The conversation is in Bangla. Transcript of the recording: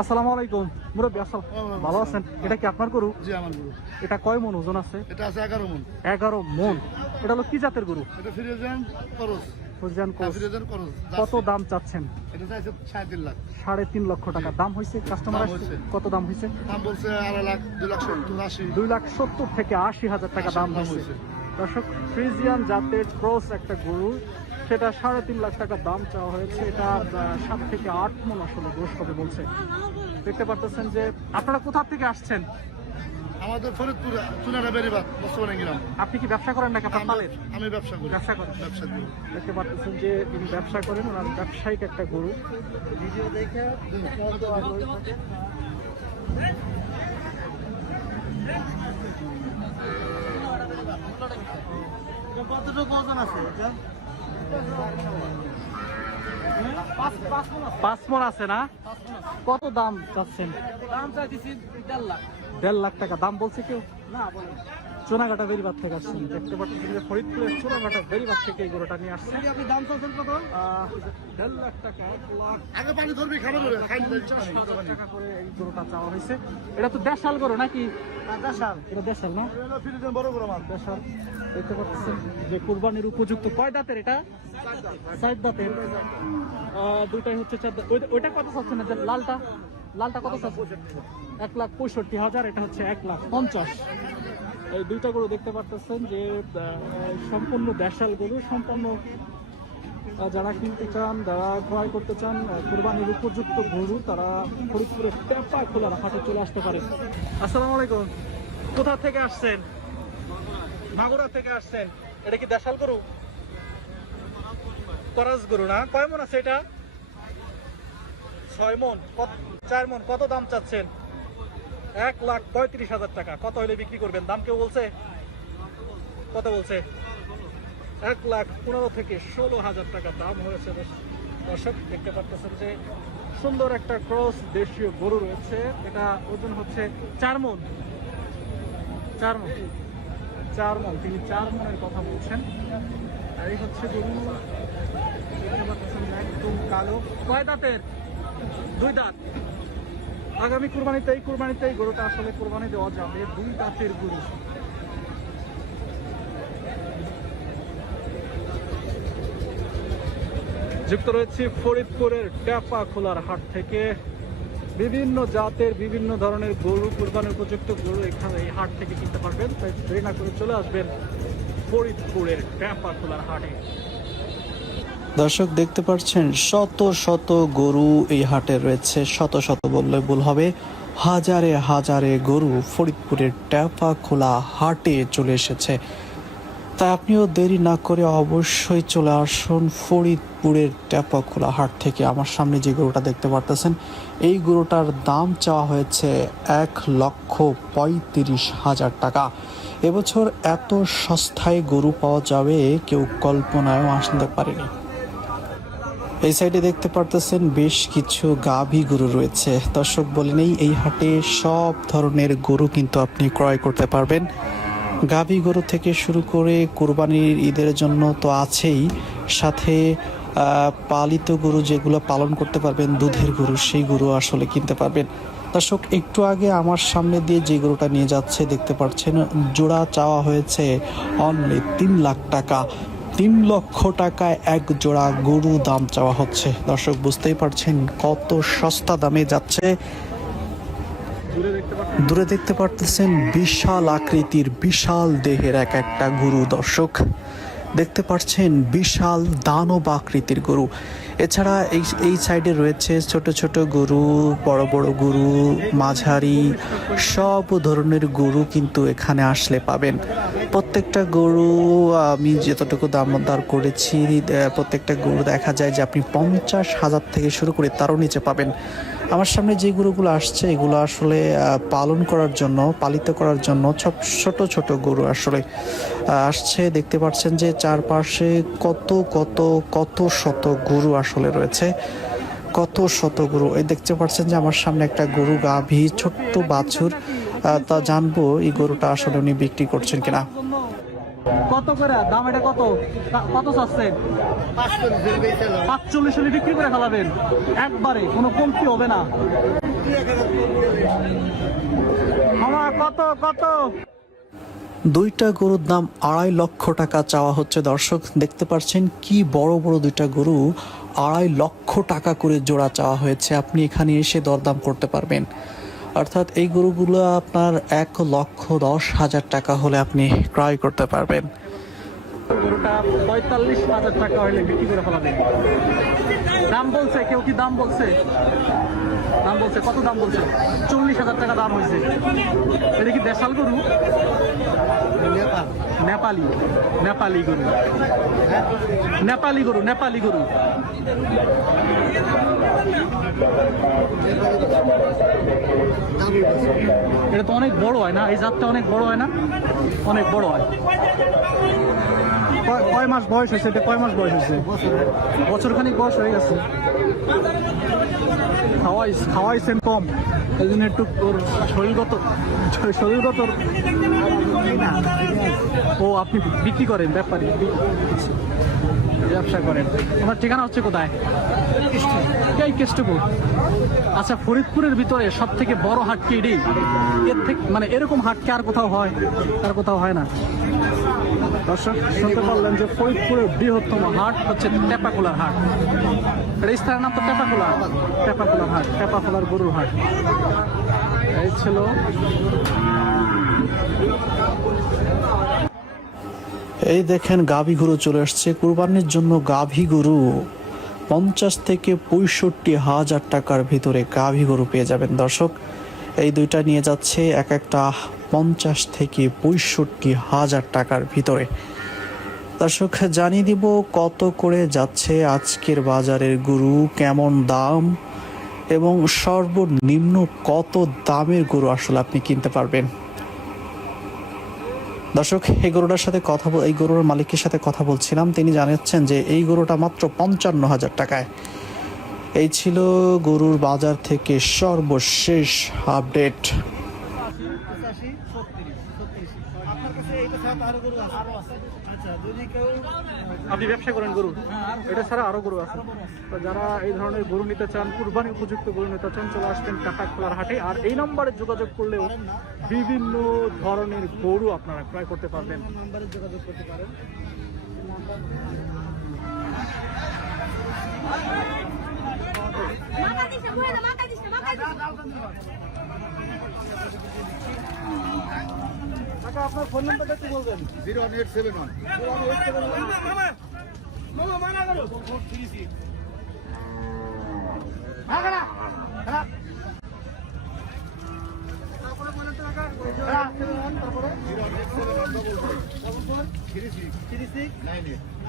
আসসালামু আলাইকুম মুরব্বী। ভালো আছেন? এটা কি আপনার গরু? জি আমার গরু। এটা কয় মন ওজন আছে? এটা আছে 11 মণ। 11 মন। এটা হলো কি জাতের গরু? এটা ফ্রিজিয়ান করস। Friesian cross. ফ্রিজিয়ান করস। কত দাম চাচ্ছেন? এটা চাইছে 3.5 লাখ। 3.5 লক্ষ টাকা দাম হয়েছে। কাস্টমার দাম আসছে হয়েছে। কত দাম হয়েছে? দাম বলছে 2.5 লাখ, 2,70,80। 2,70,000 থেকে 80,000 টাকা দাম দাম হয়েছে। হয়েছে। দর্শক, ফ্রিজিয়ান জাতের ক্রস একটা গরু, সেটা 3.5 লাখ টাকা দাম চাওয়া হয়েছে। এটা 7 থেকে 8 মন আসলে গোশ হবে বলছে। দেখতে পারতেছেন যে আপনারা কোথা থেকে আসছেন? আমাদের ফরিদপুর চুনারা বেরিবাদ বর্তমানে গ্রাম। আপনি কি ব্যবসা করেন নাকি আপনার পালের? আমি ব্যবসা করি। ব্যবসা করেন? ব্যবসা করি। দেখতে পারতেছেন যে তিনি ব্যবসা করেন, ওনার ব্যবসায়িক একটা গরু। ভিডিও দেখে কতটুকু ওজন আছে? 5 মন আছে না? কত দাম চাচ্ছেন? দাম চাইতেছি 1.5 লাখ। 1.5 লাখ টাকা দাম বলছে কেউ? না বলেন। চুনাঘাটা বেরিবাদ থেকে আসছেন। দেখতে পাচ্ছেন যে ফরিদপুরের চুনাঘাটা বেরিবাদ থেকে এই গরুটা নিয়ে আসছে। আপনি দাম চাচ্ছেন কত? 1.5 লাখ টাকা, 1,50,000 আগে পানি ধরবি খাবার ধরে খাই টাকা করে এই গরুটা চাওয়া হয়েছে। এটা তো দেশাল গরু নাকি? দেশাল। এটা দেশাল না? ফ্রিজিয়ান বড় গরু আমার। দেশাল। দেখতে পাচ্ছেন যে কুরবানির উপযুক্ত। কয় দাঁতের এটা? 4 দাঁতের। দুইটাই হচ্ছে 4 দাঁত। ওইটা কত চাচ্ছেন? লালটা লালটা কত চাচ্ছেন? 1,65,000। এটা হচ্ছে 1,50,000। এই দুইটা গরু দেখতে পারতেছেন যে সম্পূর্ণ দেশাল গরু। সম্পূর্ণ যারা কিনতে চান, যারা ক্রয় করতে চান কুরবানির উপযুক্ত গরু, তারা ফরিদপুরের পেপা খোলার হাটে চলে আসতে পারে। আসসালামু আলাইকুম। কোথা থেকে আসছেন? মাগুরা থেকে আসছেন। এটা কি দেশাল গরু? করাস গরু না? কয় মন আছে এটা? 6 মন। 4 মন। কত দাম চাচ্ছেন? 1,35,000 টাকা। কত হলে বিক্রি করবেন? দাম কেউ বলছে? কত বলছে? 1,15,000 থেকে 16,000 টাকা দাম হয়েছে। দর্শক, দেখতে পাচ্ছেন যে সুন্দর একটা ক্রস দেশীয় গরু রয়েছে। এটা ওজন হচ্ছে 4 মন। 4 মন। 4 মন। তিনি 4 মনের কথা বলছেন। আর এই হচ্ছে গরু। দেখতে পাচ্ছেন একদম কালো। কয় দাঁতের? 2 দাঁত। আগামী কুরবানিতে এই গরুটা আসলে কুরবানি দেওয়া যাবে। 2 দাঁতের গরু। যুক্ত রয়েছে ফরিদপুরের টেপা খোলার হাট থেকে। বিভিন্ন জাতের বিভিন্ন ধরনের গরু, কুরবানির উপযুক্ত গরু এখানে এই হাট থেকে কিনতে পারবেন। তাই দেরি না করে চলে আসবেন ফরিদপুরের টেপা খোলার হাটে। দর্শক, দেখতে পাচ্ছেন শত শত গরু এই হাটে রয়েছে। শত শত বললে ভুল হবে, হাজারে হাজারে গরু ফরিদপুরের টেপা খোলা হাটে চলে এসেছে। তাই আপনিও দেরি না করে অবশ্যই চলে আসুন ফরিদপুরের টেপা খোলা হাট থেকে। আমার সামনে যে গরুটা দেখতে পারতেছেন, এই গরুটার দাম চাওয়া হয়েছে 1,35,000 টাকা। এবছর এত সস্তায় গরু পাওয়া যাবে কেউ কল্পনায়ও আসতে পারেনি। এই সাইডে দেখতে পারতেছেন বেশ কিছু গাভী গরু রয়েছে। দর্শক বলে নেই, এই হাটে সব ধরনের গরু কিন্তু আপনি ক্রয় করতে পারবেন। গাভী গরু থেকে শুরু করে কুরবানির ঈদের জন্য তো আছেই, সাথে পালিত গরু যেগুলো পালন করতে পারবেন, দুধের গরু, সেই গরু আসলে কিনতে পারবেন। দর্শক, একটু আগে আমার সামনে দিয়ে যে গরুটা নিয়ে যাচ্ছে দেখতে পাচ্ছেন, জোড়া চাওয়া হয়েছে অনলি 3 লাখ টাকা। 3 লক্ষ টাকায় এক জোড়া গরু দাম চাওয়া হচ্ছে। দর্শক, বুঝতেই পারছেন কত সস্তা দামে যাচ্ছে। দূরে দেখতে পারতেছেন বিশাল আকৃতির, বিশাল দেহের এক একটা গরু। দর্শক, দেখতে পাচ্ছেন বিশাল দানব আকৃতির গরু। এছাড়া এই সাইডে রয়েছে ছোট ছোট গরু, বড় বড় গরু, মাঝারি, সব ধরনের গরু কিন্তু এখানে আসলে পাবেন। প্রত্যেকটা গরু আমি যতটুকু দাম দর করেছি, প্রত্যেকটা গরু দেখা যায় যে আপনি 50,000 থেকে শুরু করে তারও নিচে পাবেন। আমার সামনে যে গরুগুলো আসছে, এগুলো আসলে পালন করার জন্য, পালিত করার জন্য ছোট ছোট গরু আসলে আসছে। দেখতে পাচ্ছেন যে চারপাশে কত কত কত শত গরু আসলে রয়েছে, কত শত গরু। এই দেখতে পাচ্ছেন যে আমার সামনে একটা গরু, গাভী, ছোট্ট বাছুর। তা জানবো এই গরুটা আসলে উনি বিক্রি করছেন কিনা। কত করে দাম? এটা কত কত চাচ্ছেন? 45 হলে বিক্রি করে ফেলাবেন একবারে, কোনো কমতি হবে না। মামা কত কত? দুইটা গরুর দাম 2.5 লক্ষ টাকা চাওয়া হচ্ছে দর্শক। দেখতে পাচ্ছেন কি বড় বড় দুইটা গরু, 2.5 লক্ষ টাকা করে জোড়া চাওয়া হয়েছে। আপনি এখানে এসে দরদাম করতে পারবেন। অর্থাৎ এই গরুগুলো আপনার 1,10,000 টাকা হলে আপনি ক্রয় করতে পারবেন। গরুটা 45,000 টাকা হলে বিক্রি করে ফেলাবেন। দাম বলছে কেউ? কি দাম বলছে? দাম বলছে কত? দাম বলছে 40,000 টাকা দাম হয়েছে। এটা কি দেশাল গরু? নেপালি নেপালি গরু, নেপালি গরু, নেপালি গরু। এটা তো অনেক বড় হয় না? এই জাতটা অনেক বড় হয় না? অনেক বড় হয়। কয় মাস বয়স হয়েছে? এটা কয় মাস বয়স হয়েছে? বছর খানিক বয়স হয়ে গেছে। খাওয়াইছেন কম, এই জন্য একটু ওর শরীরগত ও আপনি বিক্রি করেন? ব্যাপারী ব্যবসা করেন। আমার ঠিকানা হচ্ছে কোথায়? এই কেষ্টপুর। আচ্ছা, ফরিদপুরের ভিতরে সব থেকে বড় হাট কি এটাই? এর থেকে মানে এরকম হাট কি আর কোথাও হয়? আর কোথাও হয় না। দর্শক শুনতে পারলেন যে ফরিদপুরের বৃহত্তম হাট হচ্ছে টেপাখোলার হাট। এই স্থানের নাম তো টেপাখোলা, টেপাখোলার হাট, টেপাখোলার গরুর হাট। এই ছিল এই দেখেন গাভী গরু চলে আসছে কুরবানির জন্য। গাভী গরু 50 থেকে 65,000 টাকার ভিতরে গাভী গরু পেয়ে যাবেন দর্শক। এই দুইটা নিয়ে যাচ্ছে এক একটা 50 থেকে 65,000 টাকার ভিতরে। দর্শক জানিয়ে দিব কত করে যাচ্ছে আজকের বাজারের গরু, কেমন দাম এবং সর্বনিম্ন কত দামের গরু আসলে আপনি কিনতে পারবেন। দর্শক এই গরুটার সাথে এই গরুর মালিকের সাথে কথা বলছিলাম। তিনি জানাচ্ছেন যে এই গরুটা মাত্র 55,000 টাকায়। এই ছিল গরুর বাজার থেকে সর্বশেষ আপডেট। আপনি ব্যবসা করেন গরু? এটা ছাড়া আরো গরু আছে। তো যারা এই ধরনের গরু নিতে চান, কুরবানি উপযুক্ত গরু নিতে চান, চলে আসবেন টেপাখোলার হাটে। আর এই নম্বরে যোগাযোগ করলেও বিভিন্ন ধরনের গরু আপনারা ক্রয় করতে পারবেন। যোগাযোগ করতে পারেন। আপনার ফোন নাম্বারটা একটু বলবেন। 08171